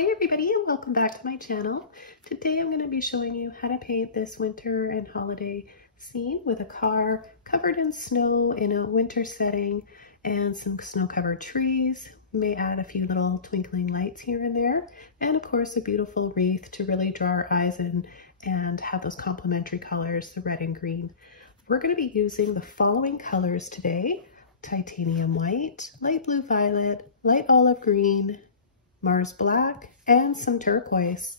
Hi everybody and welcome back to my channel. Today I'm going to be showing you how to paint this winter and holiday scene with a car covered in snow in a winter setting and some snow-covered trees. We may add a few little twinkling lights here and there, and of course a beautiful wreath to really draw our eyes in and have those complementary colors, the red and green. We're going to be using the following colors today: titanium white, light blue violet, light olive green, Mars black, and some turquoise.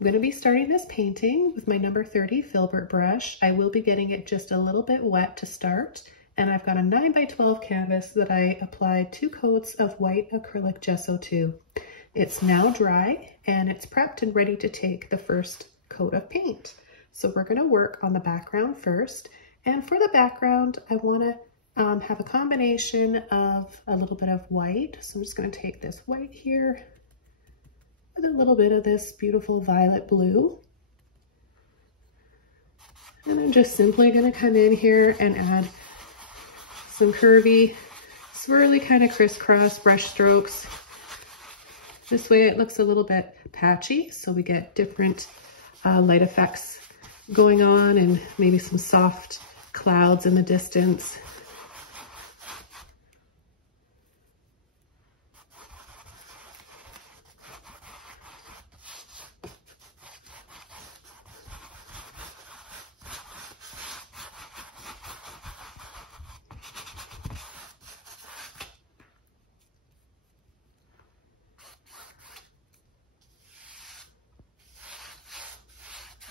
I'm going to be starting this painting with my number 30 Filbert brush. I will be getting it just a little bit wet to start, and I've got a 9x12 canvas that I applied 2 coats of white acrylic gesso to. It's now dry and it's prepped and ready to take the first coat of paint. So we're going to work on the background first, and for the background I want to have a combination of a little bit of white. So I'm just going to take this white here with a little bit of this beautiful violet blue. And I'm just simply going to come in here and add some curvy, swirly kind of crisscross brush strokes. This way it looks a little bit patchy, so we get different light effects going on and maybe some soft clouds in the distance.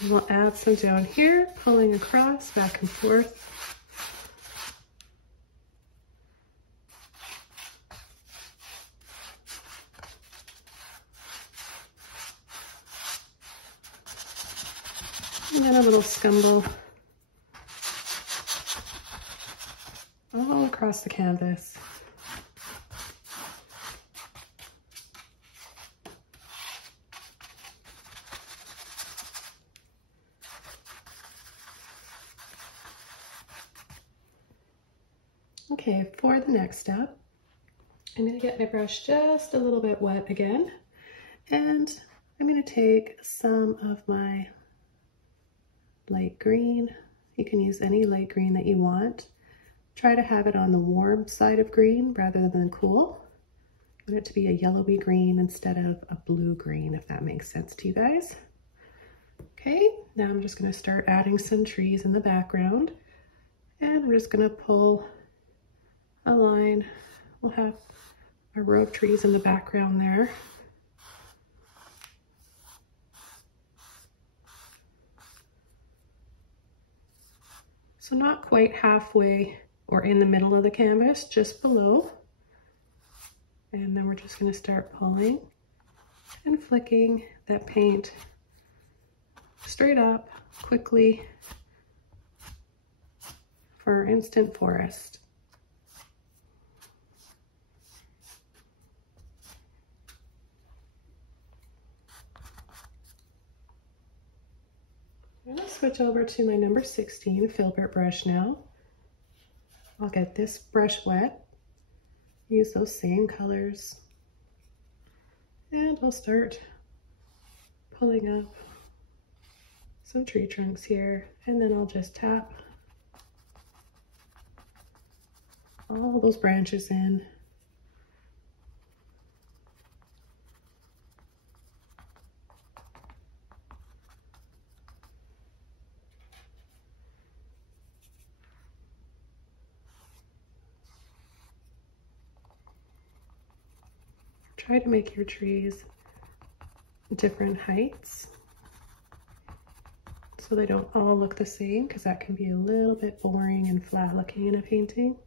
And we'll add some down here, pulling across, back and forth. And then a little scumble all across the canvas. Okay, for the next step, I'm going to get my brush just a little bit wet again, and I'm going to take some of my light green. You can use any light green that you want. Try to have it on the warm side of green rather than cool. I want it to be a yellowy green instead of a blue green, if that makes sense to you guys. Okay, now I'm just going to start adding some trees in the background, and I'm just going to pull a line. We'll have a row of trees in the background there. So not quite halfway or in the middle of the canvas, just below. And then we're just going to start pulling and flicking that paint straight up quickly for our instant forest. I'm going to switch over to my number 16 Filbert brush now. I'll get this brush wet, use those same colors, and I'll start pulling up some tree trunks here, and then I'll just tap all those branches in. Try to make your trees different heights so they don't all look the same, because that can be a little bit boring and flat looking in a painting.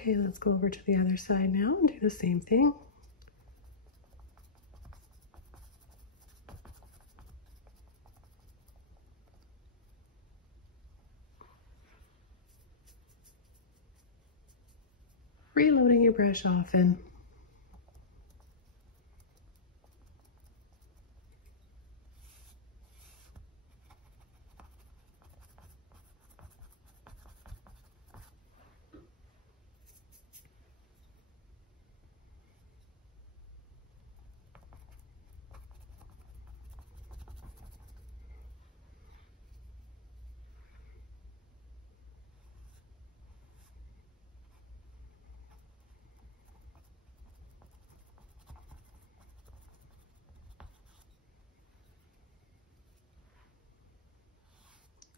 Okay, let's go over to the other side now and do the same thing. Reloading your brush often.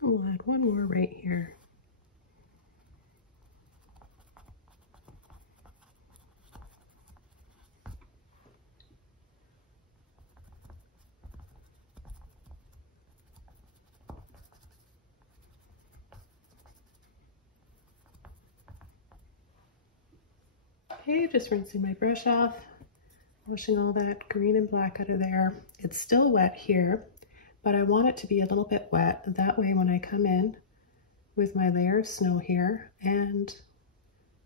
We'll add one more right here. Okay, just rinsing my brush off, washing all that green and black out of there. It's still wet here, but I want it to be a little bit wet. That way when I come in with my layer of snow here and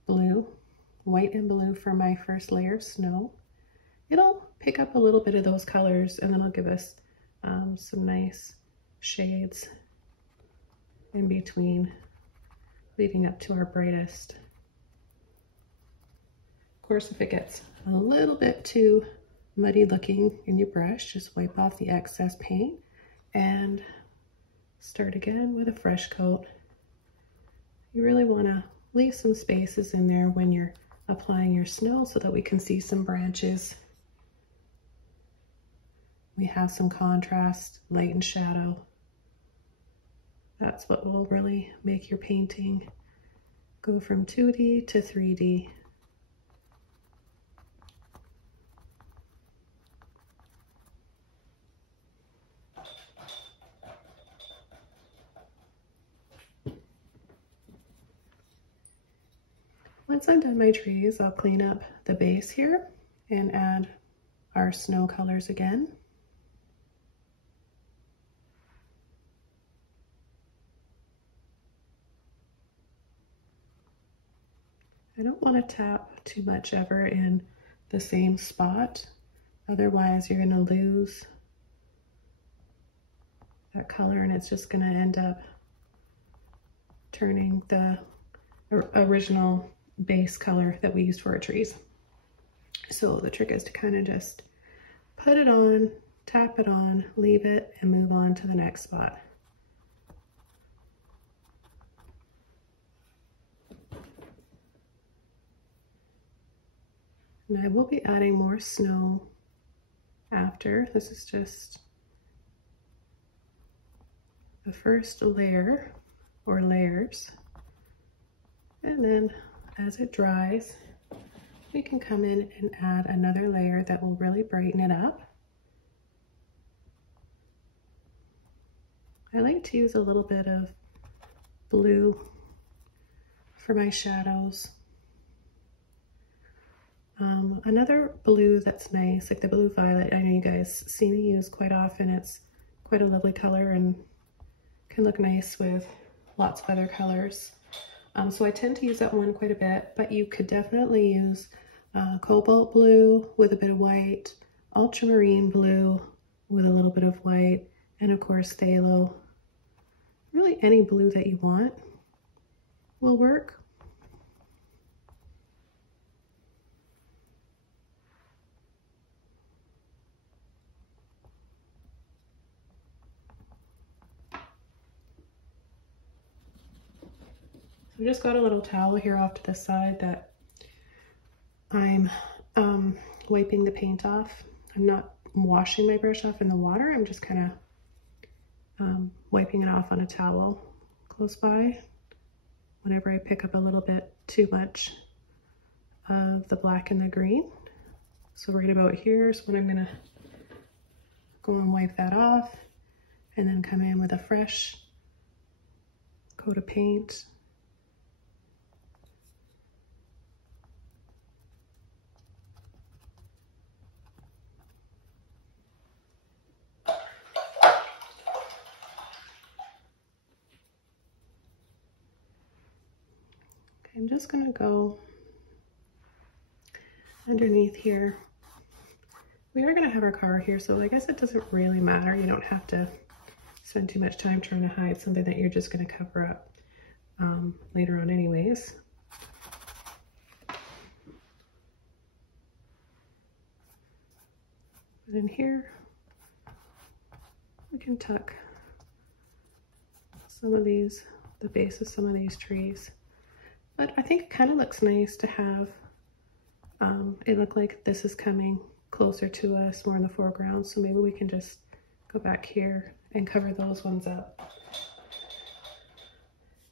blue, white and blue for my first layer of snow, it'll pick up a little bit of those colors and then it'll give us some nice shades in between leading up to our brightest. Of course, if it gets a little bit too muddy looking in your brush, just wipe off the excess paint and start again with a fresh coat. You really want to leave some spaces in there when you're applying your snow so that we can see some branches. We have some contrast, light and shadow. That's what will really make your painting go from 2D to 3D. Once I'm done my trees, I'll clean up the base here and add our snow colors again. I don't want to tap too much ever in the same spot, otherwise you're going to lose that color and it's just going to end up turning the original base color that we used for our trees. So the trick is to kind of just put it on, tap it on, leave it, and move on to the next spot. And I will be adding more snow after. This is just the first layer or layers. And then as it dries, we can come in and add another layer that will really brighten it up. I like to use a little bit of blue for my shadows. Another blue that's nice, like the blue violet, I know you guys see me use quite often. It's quite a lovely color and can look nice with lots of other colors. So I tend to use that one quite a bit, but you could definitely use cobalt blue with a bit of white, ultramarine blue with a little bit of white, and of course phthalo. Really any blue that you want will work. I just got a little towel here off to the side that I'm wiping the paint off. I'm not washing my brush off in the water. I'm just kind of wiping it off on a towel close by whenever I pick up a little bit too much of the black and the green. So right about here is when I'm gonna go and wipe that off and then come in with a fresh coat of paint. I'm just gonna go underneath here. We are gonna have our car here, so I guess it doesn't really matter. You don't have to spend too much time trying to hide something that you're just gonna cover up later on anyways. And in here, we can tuck some of these, the base of some of these trees. But I think it kind of looks nice to have it look like this is coming closer to us, more in the foreground. So maybe we can just go back here and cover those ones up.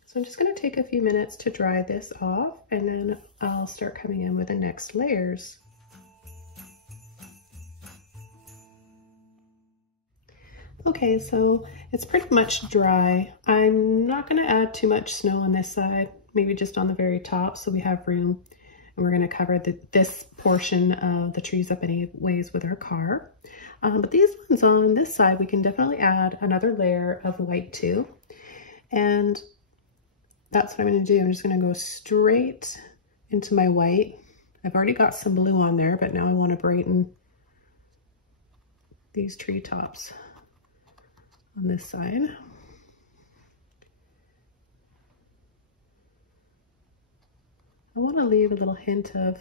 So I'm just going to take a few minutes to dry this off, and then I'll start coming in with the next layers. Okay, so it's pretty much dry. I'm not going to add too much snow on this side, maybe just on the very top so we have room. And we're going to cover this portion of the trees up anyways with our car. But these ones on this side, we can definitely add another layer of white too. And that's what I'm going to do. I'm just going to go straight into my white. I've already got some blue on there, but now I want to brighten these tree tops on this side. I want to leave a little hint of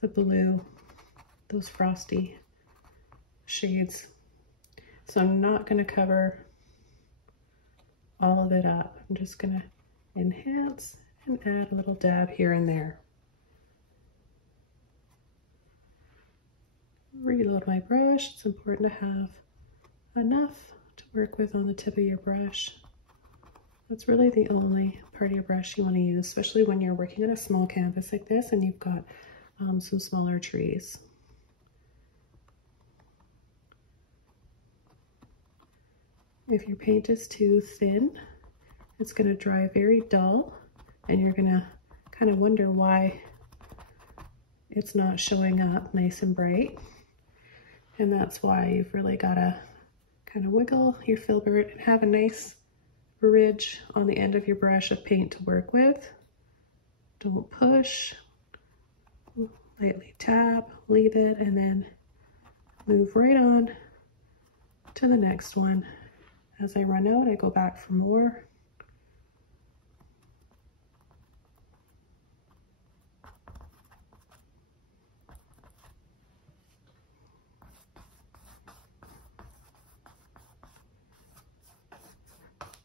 the blue, those frosty shades. So I'm not going to cover all of it up. I'm just going to enhance and add a little dab here and there. Reload my brush. It's important to have enough to work with on the tip of your brush. That's really the only part of your brush you want to use, especially when you're working on a small canvas like this and you've got some smaller trees. If your paint is too thin, it's going to dry very dull, and you're going to kind of wonder why it's not showing up nice and bright. And that's why you've really got to kind of wiggle your filbert and have a nice ridge on the end of your brush of paint to work with. Don't push, lightly tap, leave it, and then move right on to the next one. As I run out, I go back for more.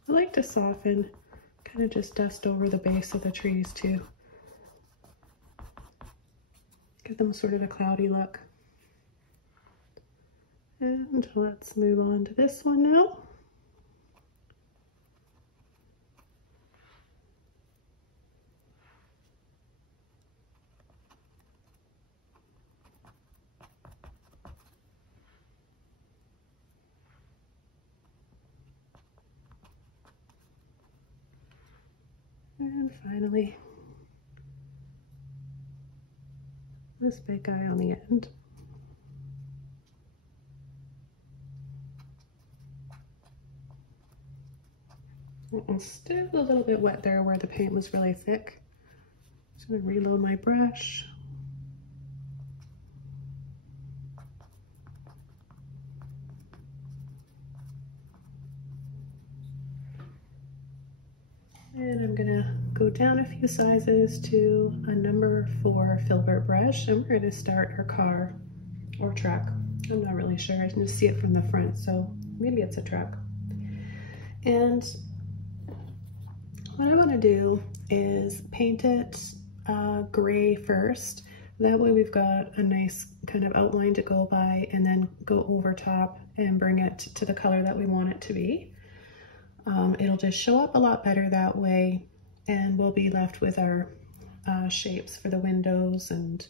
I like to soften, kind of just dust over the base of the trees too. Give them sort of a cloudy look. And let's move on to this one now. And finally, this big guy on the end. It's still a little bit wet there where the paint was really thick. Just gonna reload my brush. And I'm gonna go down a few sizes to a number 4 Filbert brush, and we're gonna start our car or truck. I'm not really sure, I can just see it from the front, so maybe it's a truck. And what I wanna do is paint it gray first. That way we've got a nice kind of outline to go by, and then go over top and bring it to the color that we want it to be. It'll just show up a lot better that way, and we'll be left with our shapes for the windows, and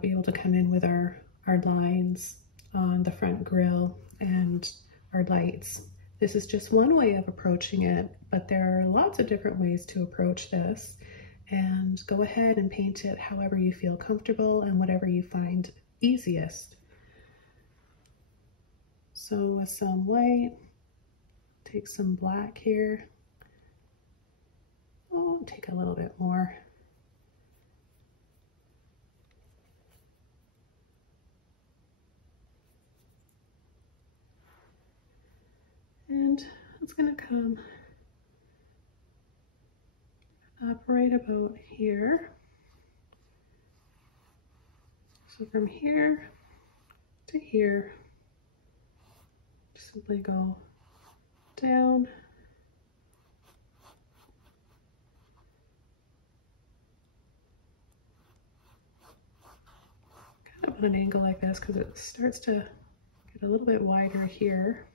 be able to come in with our lines on the front grille and our lights. This is just one way of approaching it, but there are lots of different ways to approach this, and go ahead and paint it however you feel comfortable and whatever you find easiest. So with some white, take some black here. Oh, I'll take a little bit more. And it's going to come up right about here. So from here to here, simply go down. Kind of on an angle like this because it starts to get a little bit wider here.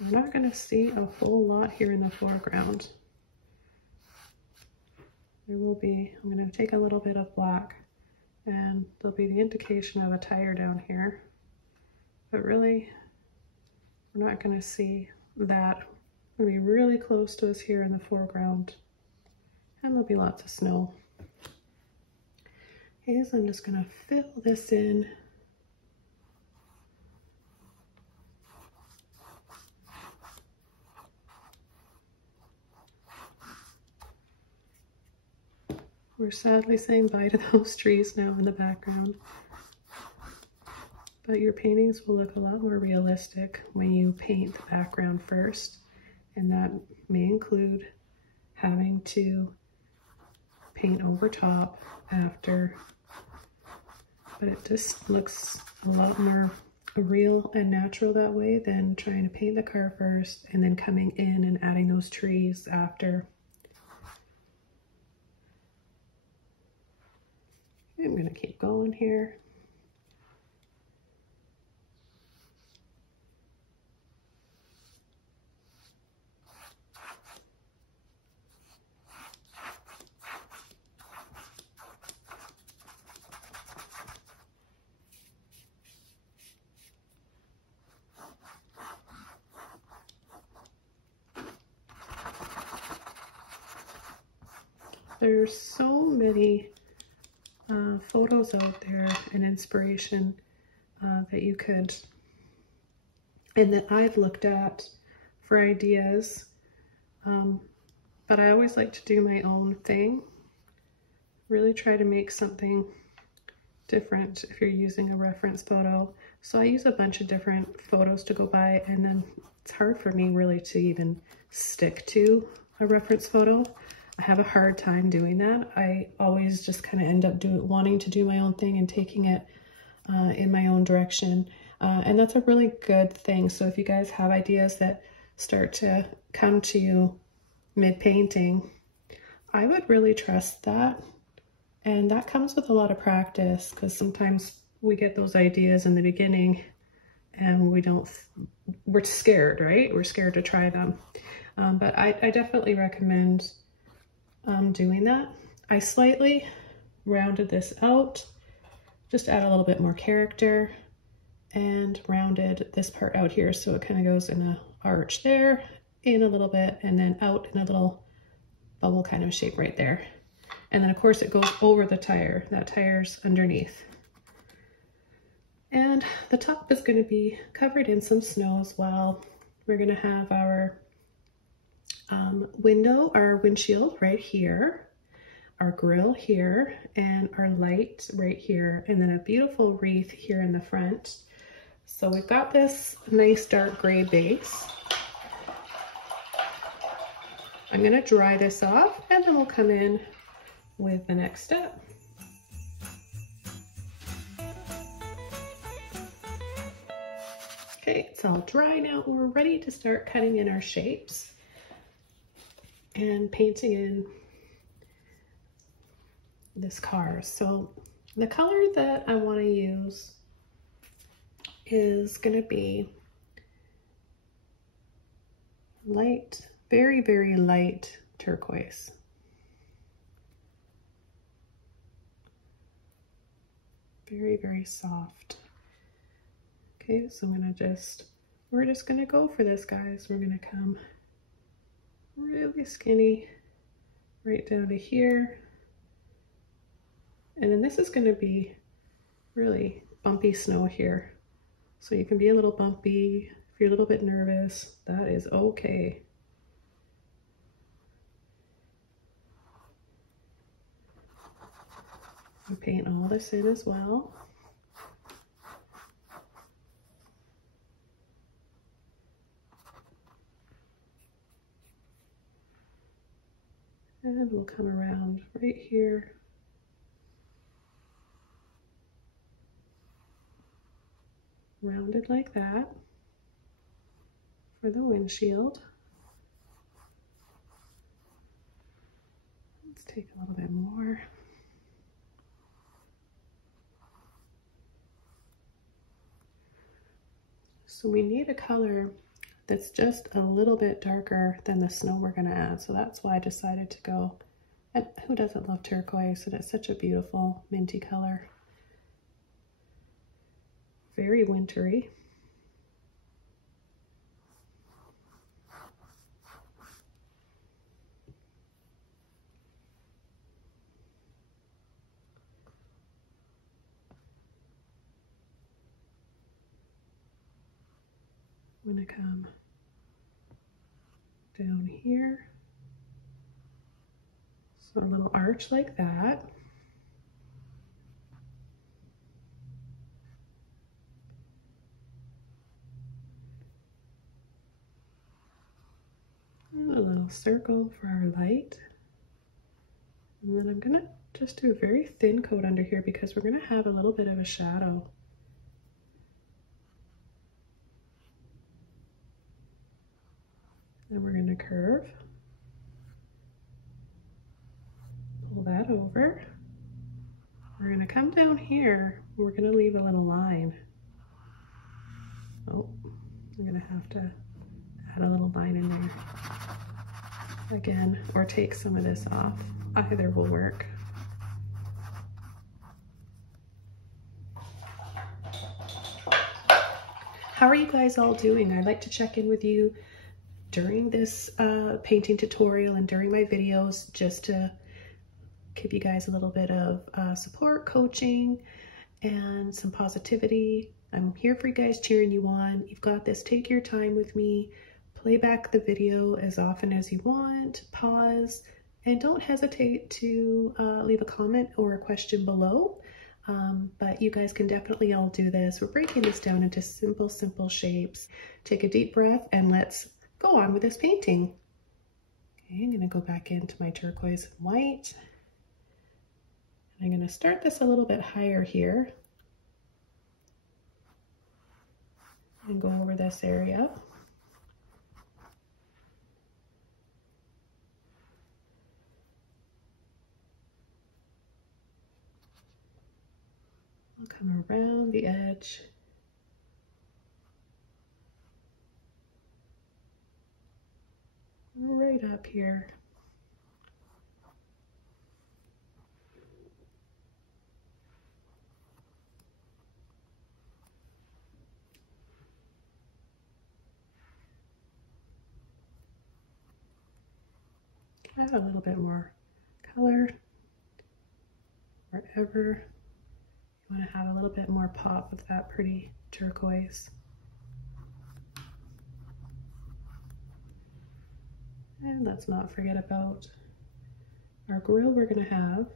We're not going to see a whole lot here in the foreground. There will be, I'm going to take a little bit of black and there'll be the indication of a tire down here. But really, we're not going to see that. It'll be really close to us here in the foreground. And there'll be lots of snow. Okay, so I'm just going to fill this in. We're sadly saying bye to those trees now in the background. But your paintings will look a lot more realistic when you paint the background first. And that may include having to paint over top after. But it just looks a lot more real and natural that way than trying to paint the car first and then coming in and adding those trees after. I'm going to keep going here. There's so many photos out there and inspiration that you could, and that I've looked at for ideas, but I always like to do my own thing. Really try to make something different if you're using a reference photo. So I use a bunch of different photos to go by, and then it's hard for me really to even stick to a reference photo. I have a hard time doing that. I always just kind of end up wanting to do my own thing and taking it in my own direction. And that's a really good thing. So if you guys have ideas that start to come to you mid-painting, I would really trust that. And that comes with a lot of practice, because sometimes we get those ideas in the beginning and we're scared, right? We're scared to try them. But I definitely recommend doing that. I slightly rounded this out, just add a little bit more character, and rounded this part out here so it kind of goes in a arch there, in a little bit, and then out in a little bubble kind of shape right there. And then of course it goes over the tire. That tire's underneath. And the top is going to be covered in some snow as well. We're going to have our our windshield right here, our grill here, and our light right here, and then a beautiful wreath here in the front. So we've got this nice dark gray base. I'm going to dry this off and then we'll come in with the next step. Okay, it's all dry now. We're ready to start cutting in our shapes and painting in this car. So the color that I want to use is going to be light, very, very light turquoise. Very, very soft. Okay, so we're just gonna go for this, guys. We're gonna come really skinny right down to here, And then this is going to be really bumpy snow here. So you can be a little bumpy. If you're a little bit nervous, that is okay. I'll paint all this in as well. And we'll come around right here. Rounded like that for the windshield. Let's take a little bit more. So we need a color that's just a little bit darker than the snow we're going to add. So that's why I decided to go, and who doesn't love turquoise? And it's such a beautiful minty color. Very wintry. I'm going to come down here. So a little arch like that. And a little circle for our light. And then I'm gonna just do a very thin coat under here because we're gonna have a little bit of a shadow. Then we're gonna curve. Pull that over. We're gonna come down here. We're gonna leave a little line. Oh, I'm gonna have to add a little line in there again, or take some of this off. Either will work. How are you guys all doing? I'd like to check in with you during this painting tutorial and during my videos, just to give you guys a little bit of support, coaching, and some positivity. I'm here for you guys, cheering you on. You've got this. Take your time with me. Play back the video as often as you want. Pause, and don't hesitate to leave a comment or a question below. But you guys can definitely all do this. We're breaking this down into simple shapes. Take a deep breath and let's go on with this painting. Okay, I'm gonna go back into my turquoise and white. I'm gonna start this a little bit higher here and go over this area. I'll come around the edge. Right up here. Add a little bit more color wherever you want to have a little bit more pop with that pretty turquoise. And let's not forget about our grill we're going to have,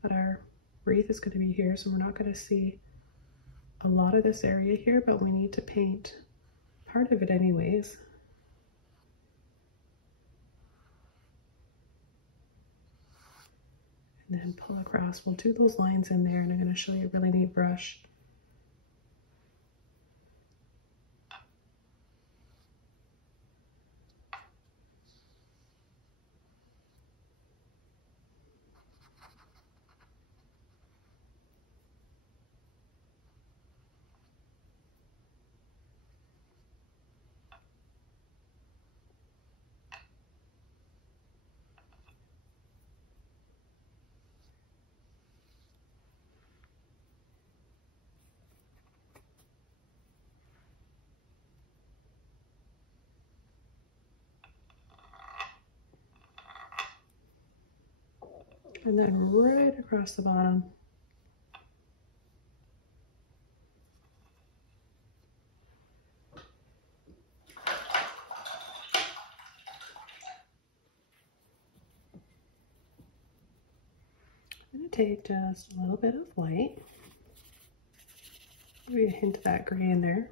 but our wreath is going to be here, so we're not going to see a lot of this area here, but we need to paint part of it anyways. And then pull across. We'll do those lines in there, and I'm going to show you a really neat brush. and then right across the bottom. I'm going to take just a little bit of white, maybe a hint of that gray in there.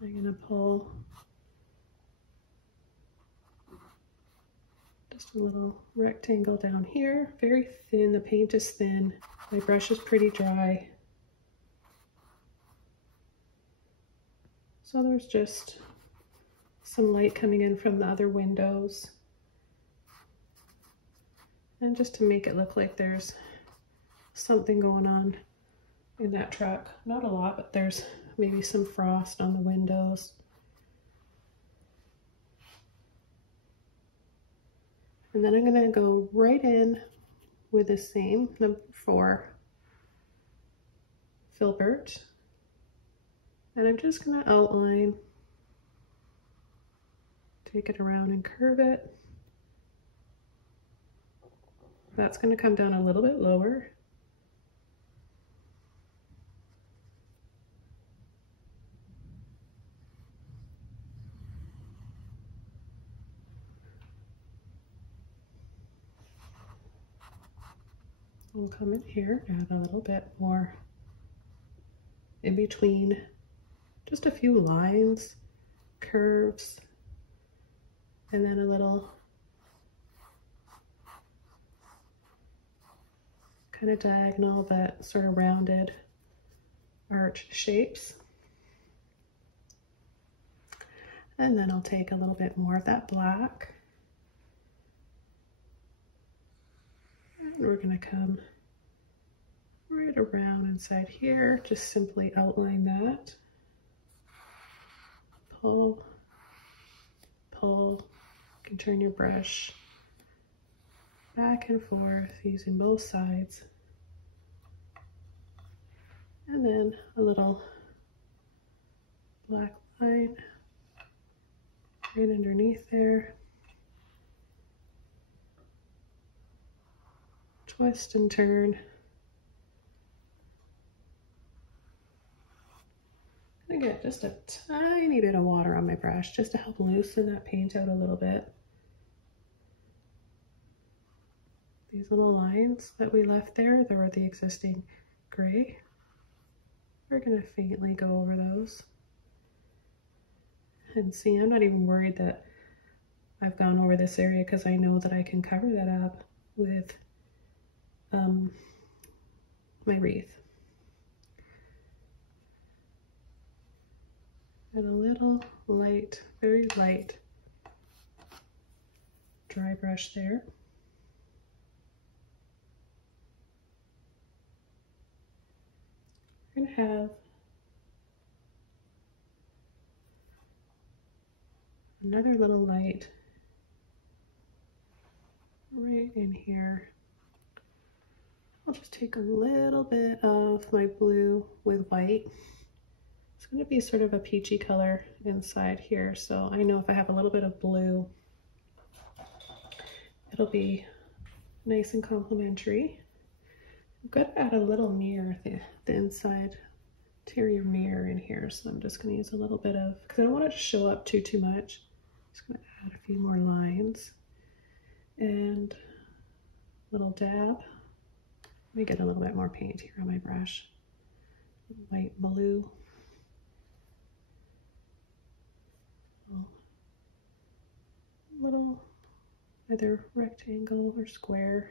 I'm going to pull just a little rectangle down here, very thin. The paint is thin. My brush is pretty dry. So there's just some light coming in from the other windows. And just to make it look like there's something going on in that truck. Not a lot, but there's maybe some frost on the windows. And then I'm going to go right in with the same number 4 Filbert. And I'm just going to outline, take it around and curve it. That's going to come down a little bit lower. We'll come in here, add a little bit more in between, just a few lines, curves, and then a little kind of diagonal but sort of rounded arch shapes. And then I'll take a little bit more of that black. And we're going to come right around inside here, just simply outline that. Pull, pull. You can turn your brush back and forth using both sides. And then a little black line right underneath there. Twist and turn. I get just a tiny bit of water on my brush just to help loosen that paint out a little bit. These little lines that we left there, they were the existing gray. We're going to faintly go over those. And see, I'm not even worried that I've gone over this area because I know that I can cover that up with my wreath. And a little light, very light dry brush there. We're going to have another little light right in here. I'll just take a little bit of my blue with white. It's going to be sort of a peachy color inside here, so I know if I have a little bit of blue, it'll be nice and complementary. I'm going to add a little mirror, the inside interior mirror in here, so I'm just going to use a little bit of, because I don't want it to show up too much. I'm just going to add a few more lines and a little dab. Let me get a little bit more paint here on my brush. Light blue. Little either rectangle or square.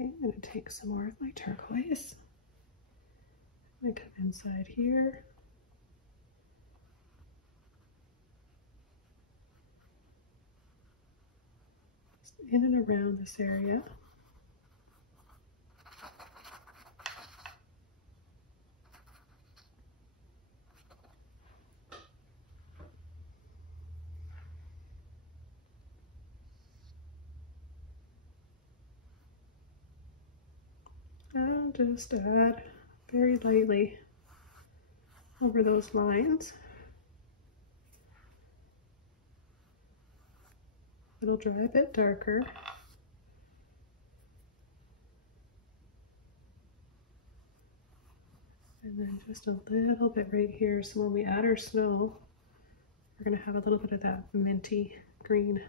Okay, I'm going to take some more of my turquoise. I'm going to come inside here. Just in and around this area. And just add very lightly over those lines. It'll dry a bit darker. And then just a little bit right here, so when we add our snow, we're going to have a little bit of that minty green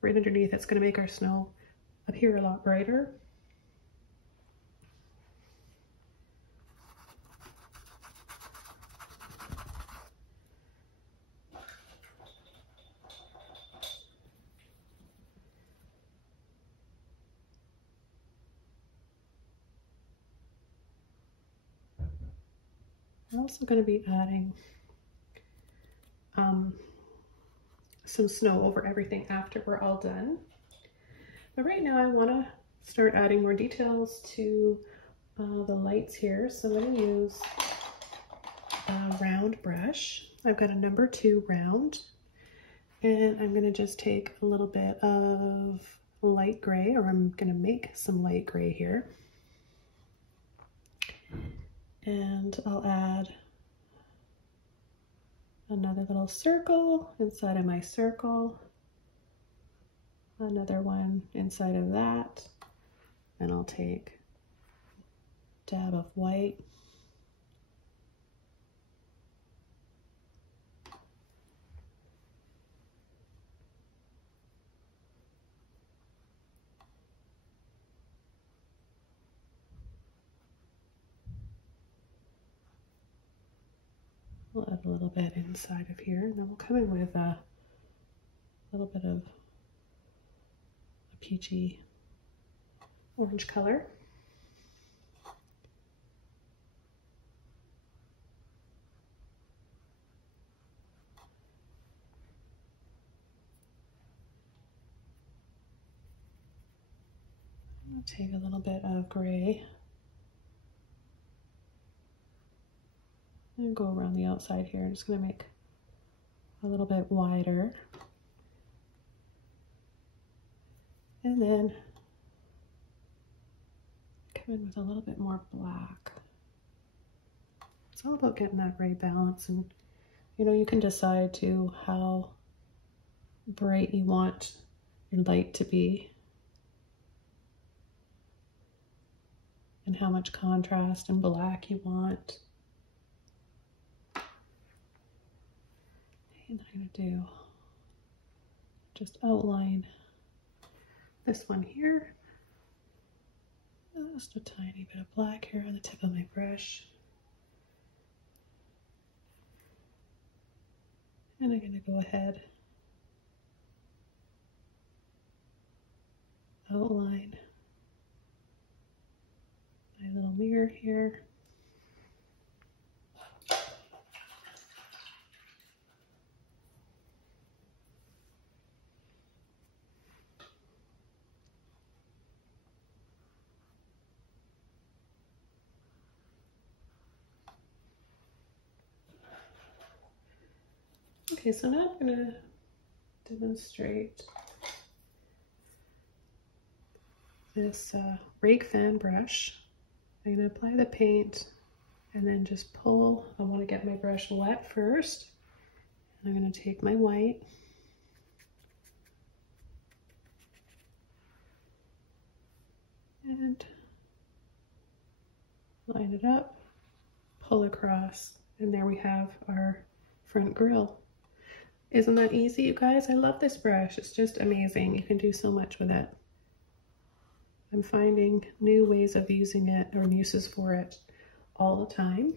right underneath. It's going to make our snow appear a lot brighter. We're also going to be adding some snow over everything after we're all done. But right now I want to start adding more details to the lights here. So I'm going to use a round brush. I've got a number 2 round, and I'm going to just take a little bit of light gray, or I'm going to make some light gray here. And I'll add another little circle inside of my circle, another one inside of that, and I'll take a dab of white. We'll add a little bit inside of here, and then we'll come in with a little bit of a peachy orange color. I'll take a little bit of gray and go around the outside here. I'm just going to make a little bit wider. And then come in with a little bit more black. It's all about getting that right balance, and you know, you can decide too how bright you want your light to be and how much contrast and black you want. And I'm going to do just outline this one here. Just a tiny bit of black here on the tip of my brush. And I'm going to go ahead, outline my little mirror here. Okay, so now I'm going to demonstrate this Rake fan brush. I'm going to apply the paint and then just pull. I want to get my brush wet first. I'm going to take my white and line it up, pull across, and there we have our front grille. Isn't that easy, you guys? I love this brush. It's just amazing. You can do so much with it. I'm finding new ways of using it, or uses for it, all the time.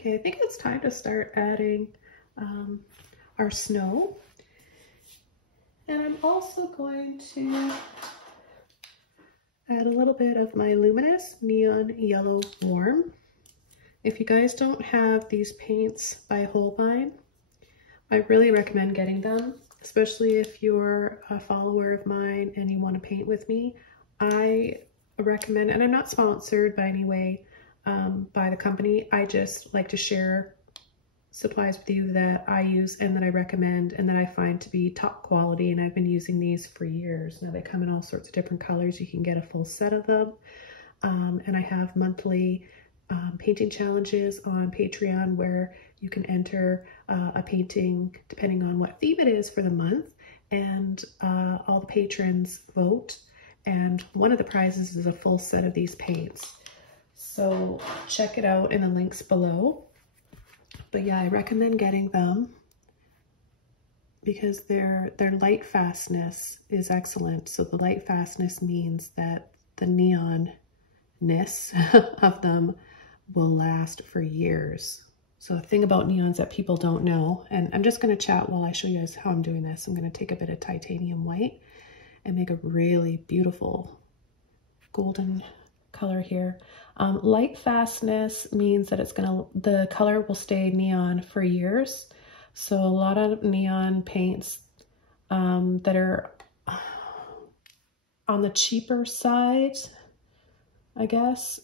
Okay, I think it's time to start adding our snow. And I'm also going to add a little bit of my Luminous Neon Yellow Warm. If you guys don't have these paints by Holbein, I really recommend getting them, especially if you're a follower of mine and you want to paint with me. I recommend, and I'm not sponsored by any way by the company, I just like to share supplies with you that I use and that I recommend and that I find to be top quality, and I've been using these for years. Now they come in all sorts of different colors. You can get a full set of them. And I have monthly painting challenges on Patreon where you can enter a painting depending on what theme it is for the month, and all the patrons vote, and one of the prizes is a full set of these paints. So check it out in the links below. But yeah, I recommend getting them because their light fastness is excellent. So the light fastness means that the neon-ness of them will last for years. So the thing about neons that people don't know, and I'm just going to chat while I show you guys how I'm doing this. I'm going to take a bit of titanium white and make a really beautiful golden color here. Light fastness means that the color will stay neon for years. So a lot of neon paints that are on the cheaper side, I guess,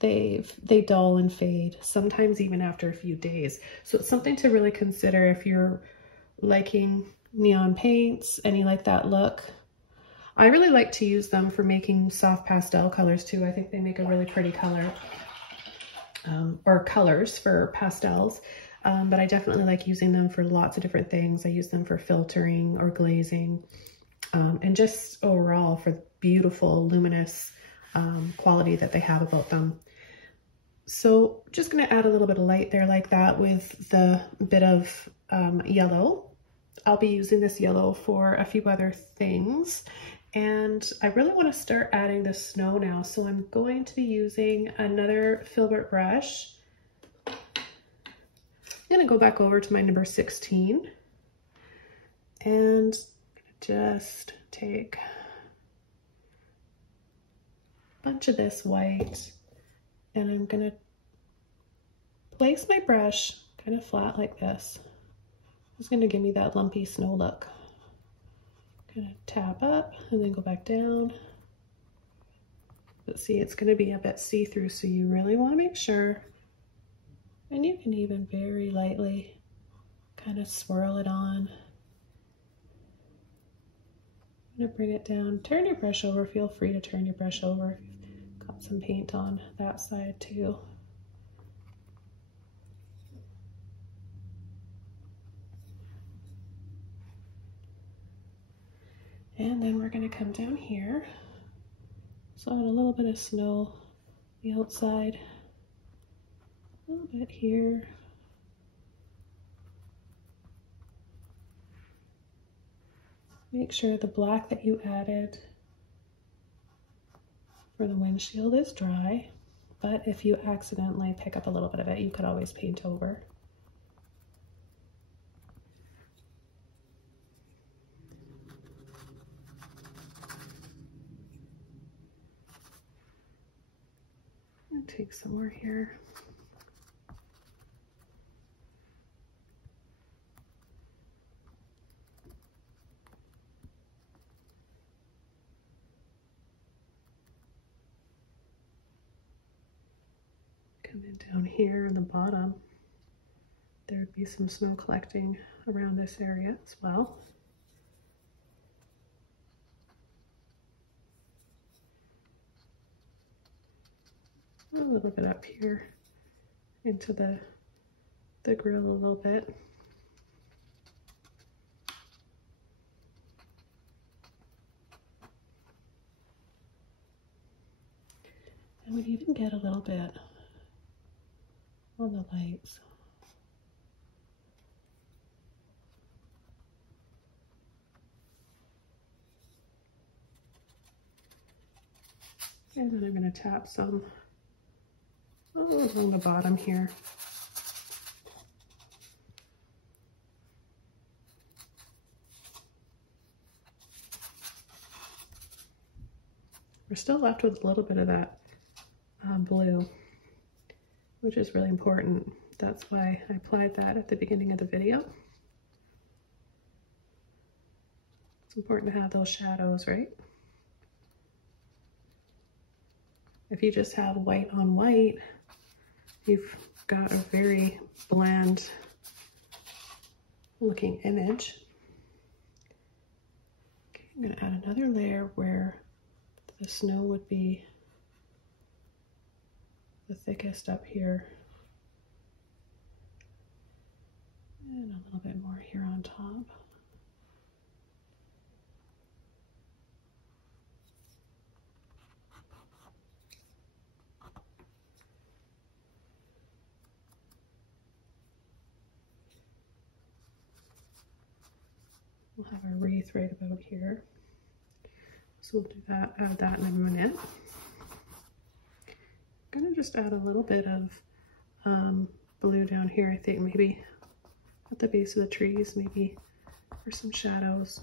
they dull and fade, sometimes even after a few days. So it's something to really consider if you're liking neon paints and you like that look. I really like to use them for making soft pastel colors too. I think they make a really pretty color, or colors for pastels. But I definitely like using them for lots of different things. I use them for filtering or glazing, and just overall for the beautiful luminous quality that they have about them. So just going to add a little bit of light there like that with the bit of yellow. I'll be using this yellow for a few other things. And I really want to start adding the snow now. So I'm going to be using another Filbert brush. I'm going to go back over to my number 16 and just take a bunch of this white, and I'm going to place my brush kind of flat like this. It's going to give me that lumpy snow look. Kind of tap up and then go back down. But see, it's going to be a bit see-through, so you really want to make sure. And you can even very lightly kind of swirl it on. I'm going to bring it down. Turn your brush over. Feel free to turn your brush over if you've got some paint on that side too. And then we're going to come down here. So add a little bit of snow on the outside, a little bit here. Make sure the black that you added for the windshield is dry, but if you accidentally pick up a little bit of it, you could always paint over. Take some more here. Coming down here on the bottom, there would be some snow collecting around this area as well. A little bit up here into the grill a little bit. And we even get a little bit on the lights. And then I'm going to tap some along the bottom here. We're still left with a little bit of that blue, which is really important. That's why I applied that at the beginning of the video. It's important to have those shadows, right? If you just have white on white, you've got a very bland looking image. Okay, I'm going to add another layer where the snow would be the thickest up here. And a little bit more here on top. We'll have a wreath right about here. So we'll do that, add that in a minute. I'm gonna just add a little bit of blue down here, I think maybe at the base of the trees, maybe for some shadows.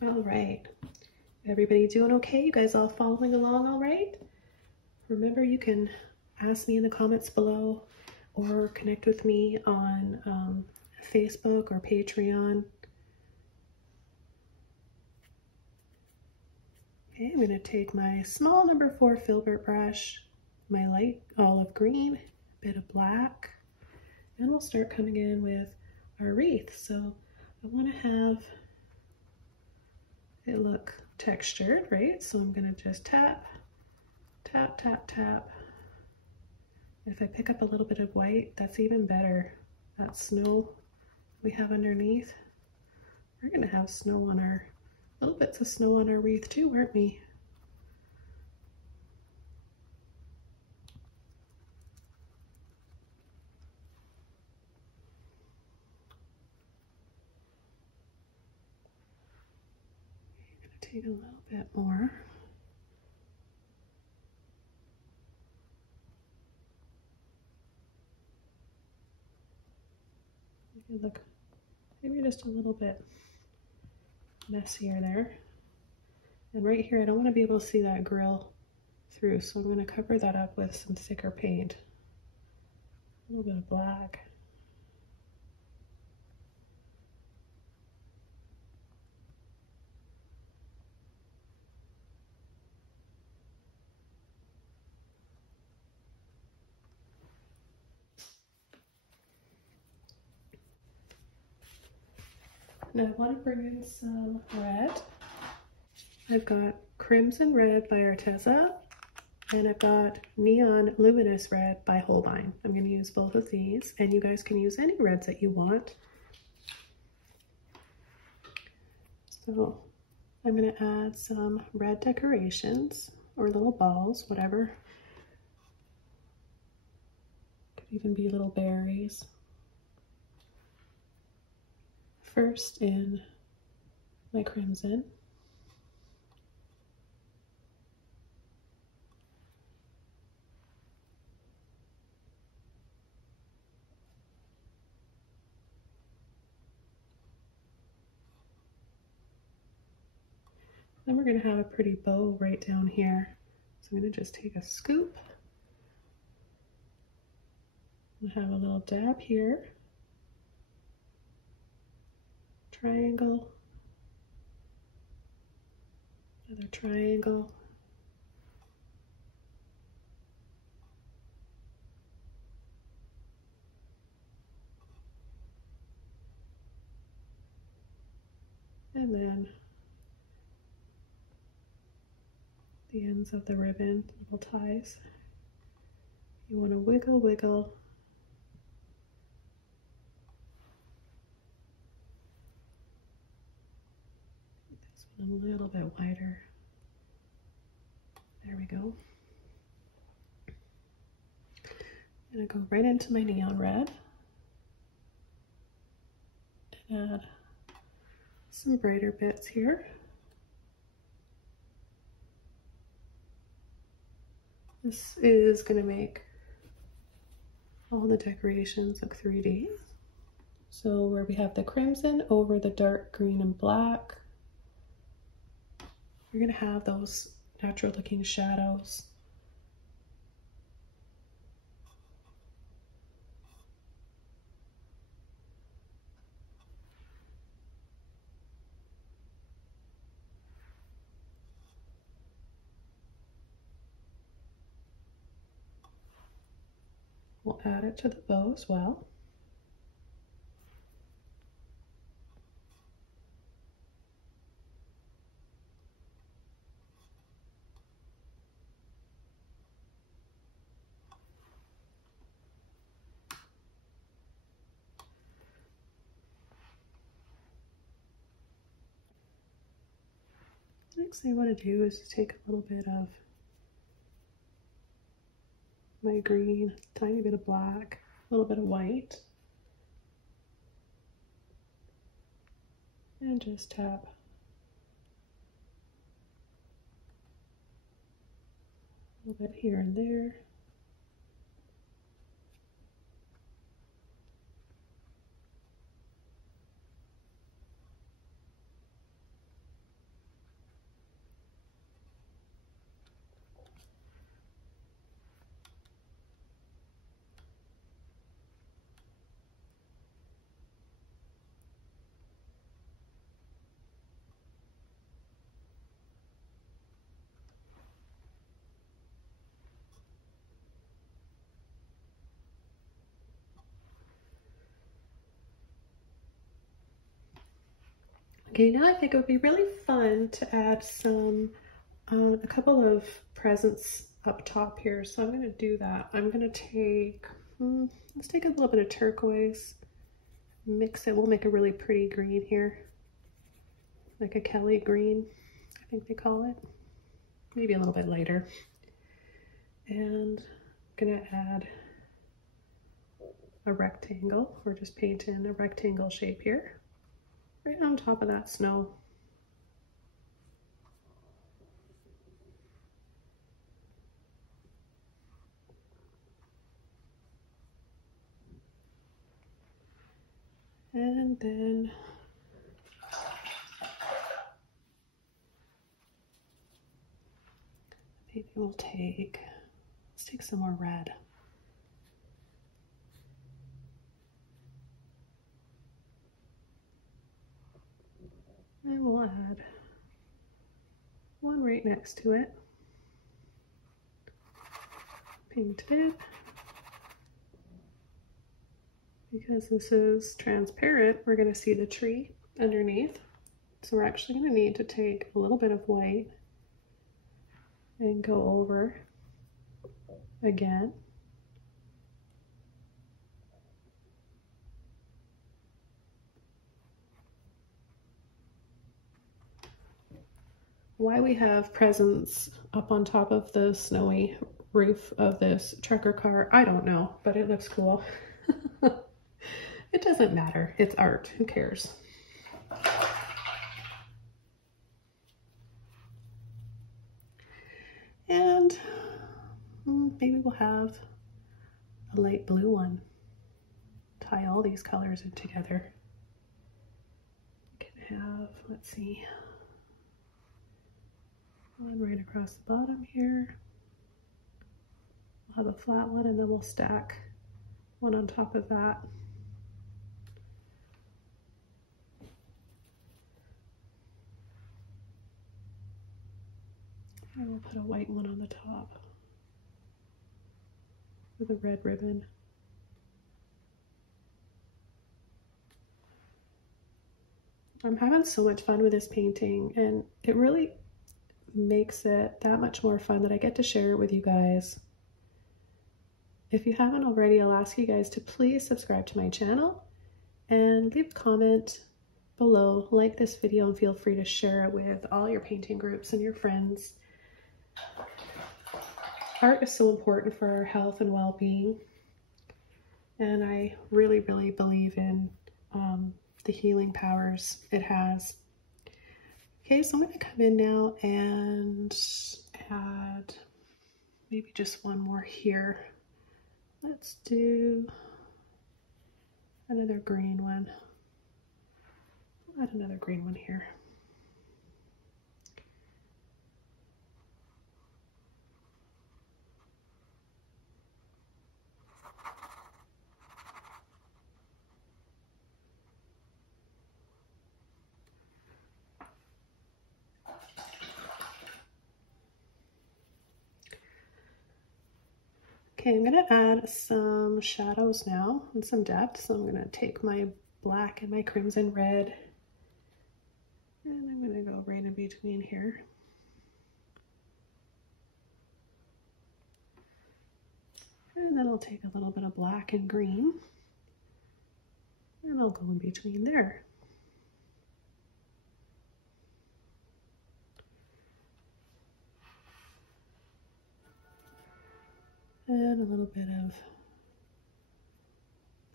All right, everybody doing okay? You guys all following along all right? Remember, you can ask me in the comments below or connect with me on Facebook or Patreon. Okay, I'm gonna take my small number 4 Filbert brush, my light olive green, bit of black, and we'll start coming in with our wreath. So I wanna have it look textured, right? So I'm gonna just tap, tap, tap, tap. If I pick up a little bit of white, that's even better. That snow we have underneath, we're gonna have snow on our, little bits of snow on our wreath too, aren't we? Take a little bit more. Look, maybe just a little bit messier there. And right here, I don't want to be able to see that grill through, so I'm going to cover that up with some thicker paint. A little bit of black. Now I want to bring in some red. I've got Crimson Red by Arteza, and I've got Neon Luminous Red by Holbein. I'm going to use both of these, and you guys can use any reds that you want. So I'm going to add some red decorations, or little balls, whatever. Could even be little berries. First in my crimson. Then we're going to have a pretty bow right down here. So I'm going to just take a scoop. We'll have a little dab here. Triangle. Another triangle. And then the ends of the ribbon, little ties. You want to wiggle, wiggle. This one a little bit wider. There we go. I'm going to go right into my neon red and add some brighter bits here. This is going to make all the decorations look 3D. So where we have the crimson over the dark green and black, you're going to have those natural looking shadows. We'll add it to the bow as well. Next thing I want to do is take a little bit of my green, tiny bit of black, a little bit of white, and just tap a little bit here and there. Okay, now I think it would be really fun to add some, a couple of presents up top here. So I'm going to do that. I'm going to take, let's take a little bit of turquoise, mix it. We'll make a really pretty green here, like a Kelly green, I think they call it. Maybe a little bit lighter. And I'm going to add a rectangle. We're just painting a rectangle shape here, right on top of that snow. And then maybe we'll take, let's take some more red. And we'll add one right next to it. Paint it. Because this is transparent, we're going to see the tree underneath. So we're actually going to need to take a little bit of white and go over again. Why we have presents up on top of the snowy roof of this trucker car, I don't know, but it looks cool. It doesn't matter. It's art. Who cares? And maybe we'll have a light blue one. Tie all these colors in together. We can have, let's see, one right across the bottom here. We'll have a flat one and then we'll stack one on top of that. And we'll put a white one on the top with a red ribbon. I'm having so much fun with this painting, and it really makes it that much more fun that I get to share it with you guys. If you haven't already, I'll ask you guys to please subscribe to my channel and leave a comment below, like this video, and feel free to share it with all your painting groups and your friends. Art is so important for our health and well-being, and I really, really believe in the healing powers it has. Okay, so I'm going to come in now and add maybe just one more here. Let's do another green one. Add another green one here. Okay, I'm gonna add some shadows now and some depth. So I'm gonna take my black and my crimson red, and I'm gonna go right in between here. And then I'll take a little bit of black and green, and I'll go in between there. And a little bit of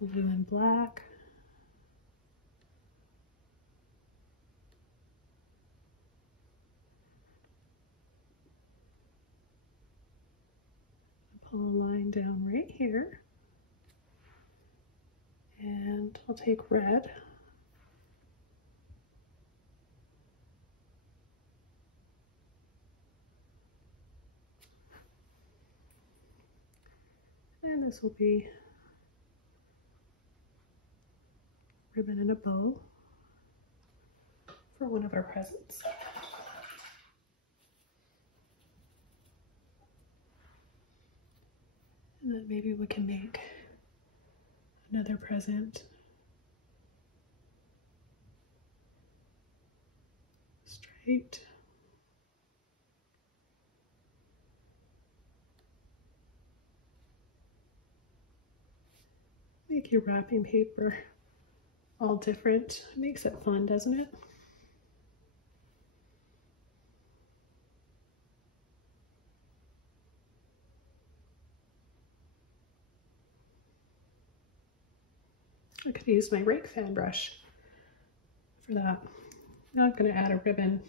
blue and black. Pull a line down right here. And I'll take red. And this will be ribbon and a bow for one of our presents. And then maybe we can make another present straight. Make your wrapping paper all different. It makes it fun, doesn't it? I could use my Rake fan brush for that. Now I'm going to add a ribbon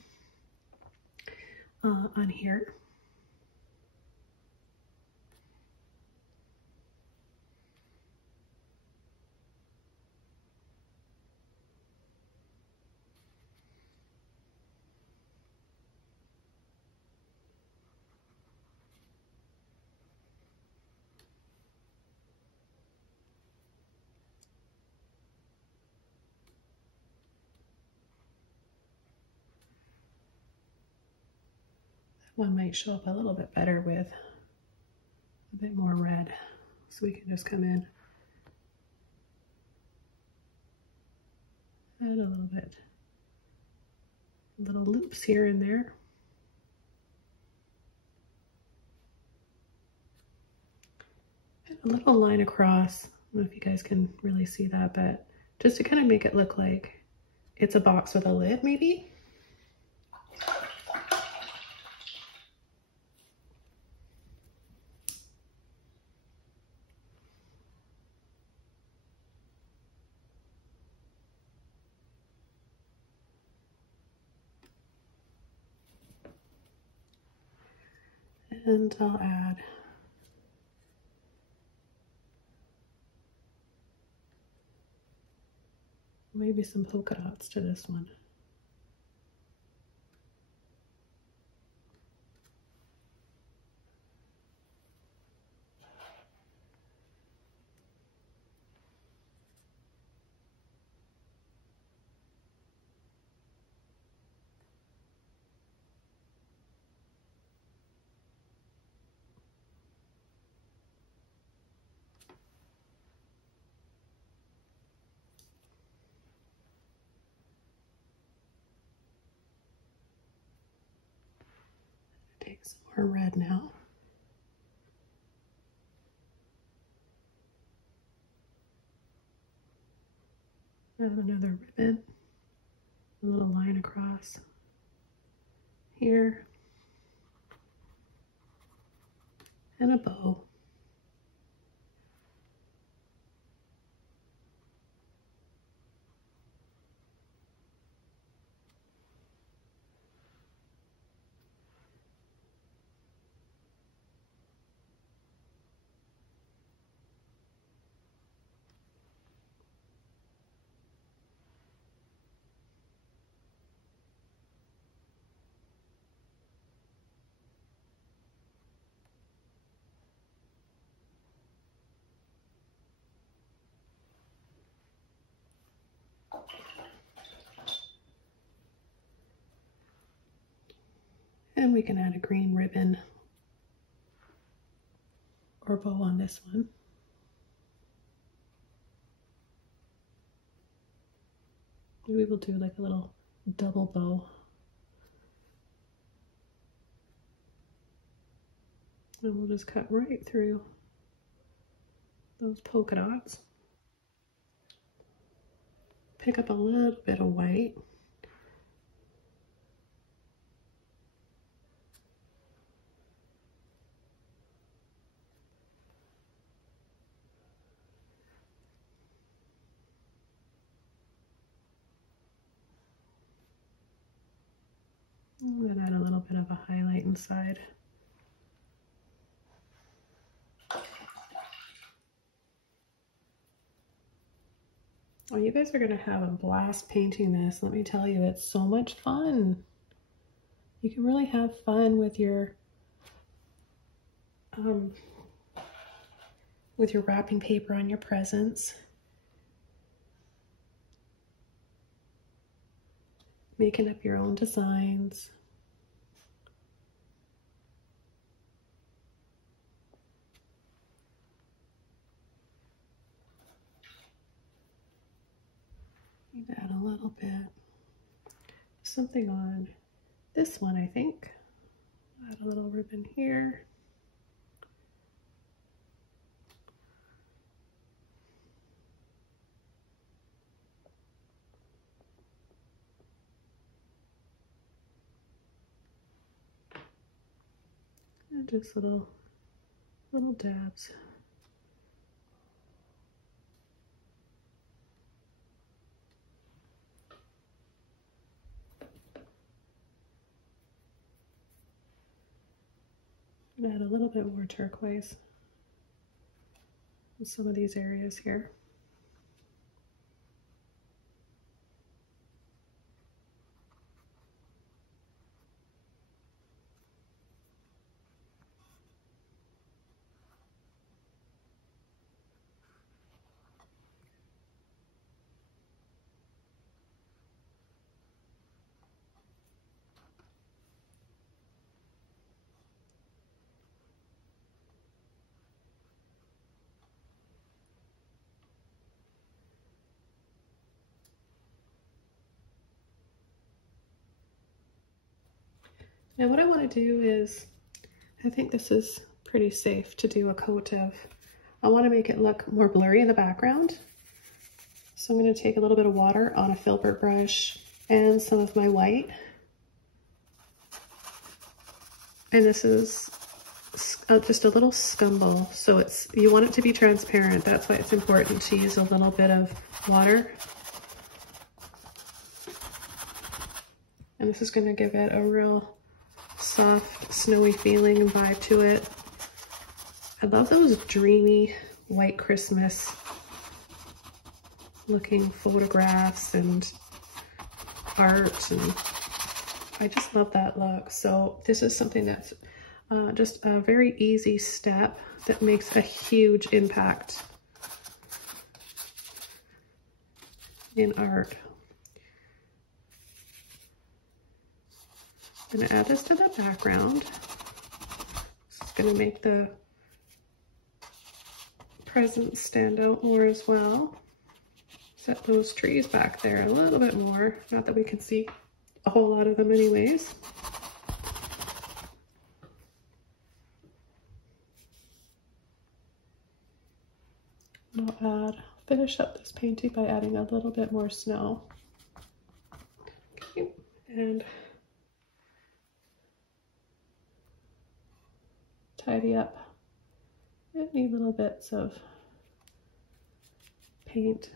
on here. One might show up a little bit better with a bit more red. So we can just come in, add a little bit, little loops here and there. And a little line across. I don't know if you guys can really see that, but just to kind of make it look like it's a box with a lid, maybe. And I'll add maybe some polka dots to this one. Take some more red now. Add another ribbon, a little line across here, and a bow. And we can add a green ribbon or bow on this one. Maybe we'll do like a little double bow. And we'll just cut right through those polka dots. Pick up a little bit of white. And then add a little bit of a highlight inside. Oh, you guys are going to have a blast painting this. Let me tell you, it's so much fun. You can really have fun with your wrapping paper on your presents. Making up your own designs. Need to add a little bit. Something on this one, I think. Add a little ribbon here. And just little dabs. And add a little bit more turquoise in some of these areas here. Now what I want to do is, I think this is pretty safe to do a coat of. I want to make it look more blurry in the background. So I'm going to take a little bit of water on a Filbert brush and some of my white. And this is just a little scumble. So you want it to be transparent. That's why it's important to use a little bit of water. And this is going to give it a real soft, snowy feeling and vibe to it. I love those dreamy white Christmas looking photographs and art, and I just love that look. So this is something that's just a very easy step that makes a huge impact in art. I'm going to add this to the background. It's going to make the presents stand out more as well. Set those trees back there a little bit more. Not that we can see a whole lot of them anyways. And I'll finish up this painting by adding a little bit more snow. Okay, and tidy up any little bits of paint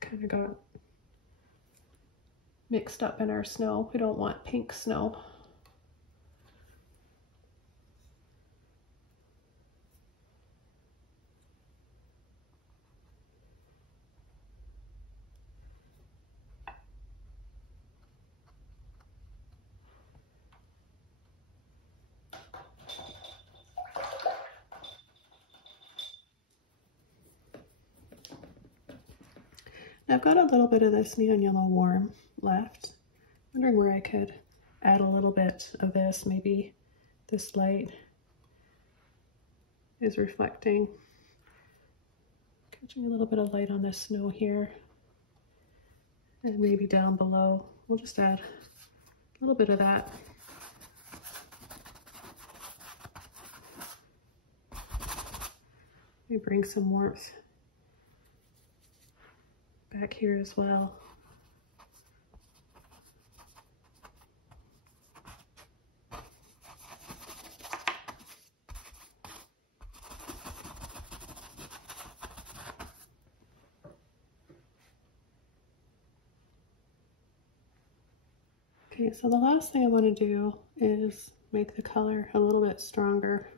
kind of got mixed up in our snow. We don't want pink snow. I've got a little bit of this neon yellow warm left. Wondering where I could add a little bit of this. Maybe this light is reflecting. Catching a little bit of light on this snow here. And maybe down below, we'll just add a little bit of that. We bring some warmth back here as well. Okay, so the last thing I want to do is make the color a little bit stronger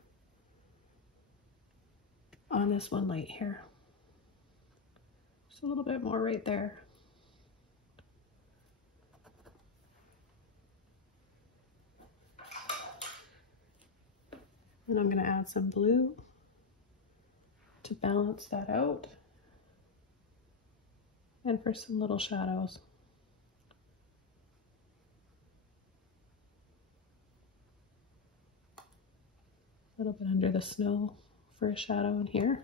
on this one light here. Just a little bit more right there. And I'm going to add some blue to balance that out and for some little shadows. A little bit under the snow for a shadow in here.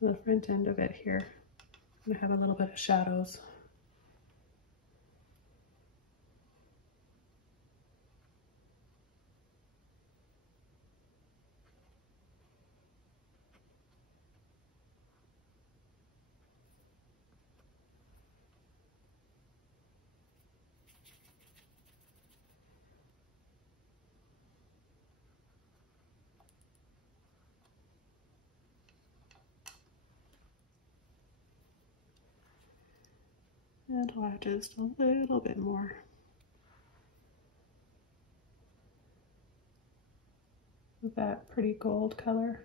So the front end of it here, I'm going to have a little bit of shadows. And I'll add just a little bit more. With that pretty gold color.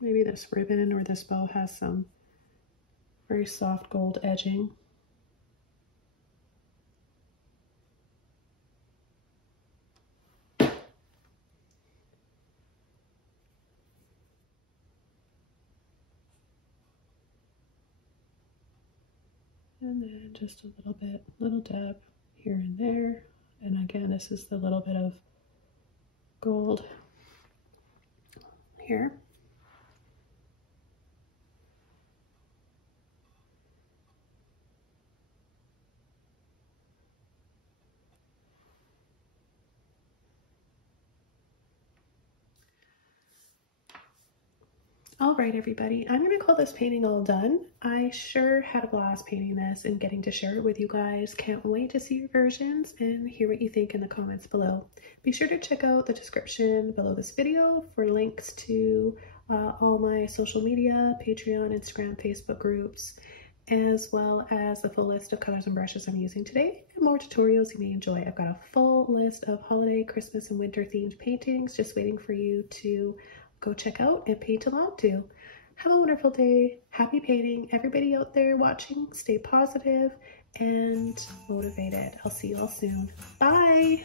Maybe this ribbon or this bow has some very soft gold edging. And then just a little dab here and there. And again, this is the little bit of gold here. All right, everybody, I'm going to call this painting all done. I sure had a blast painting this and getting to share it with you guys. Can't wait to see your versions and hear what you think in the comments below. Be sure to check out the description below this video for links to all my social media, Patreon, Instagram, Facebook groups, as well as the full list of colors and brushes I'm using today and more tutorials you may enjoy. I've got a full list of holiday, Christmas, and winter themed paintings just waiting for you to go check out and paint along to. Have a wonderful day. Happy painting. Everybody out there watching, stay positive and motivated. I'll see you all soon. Bye.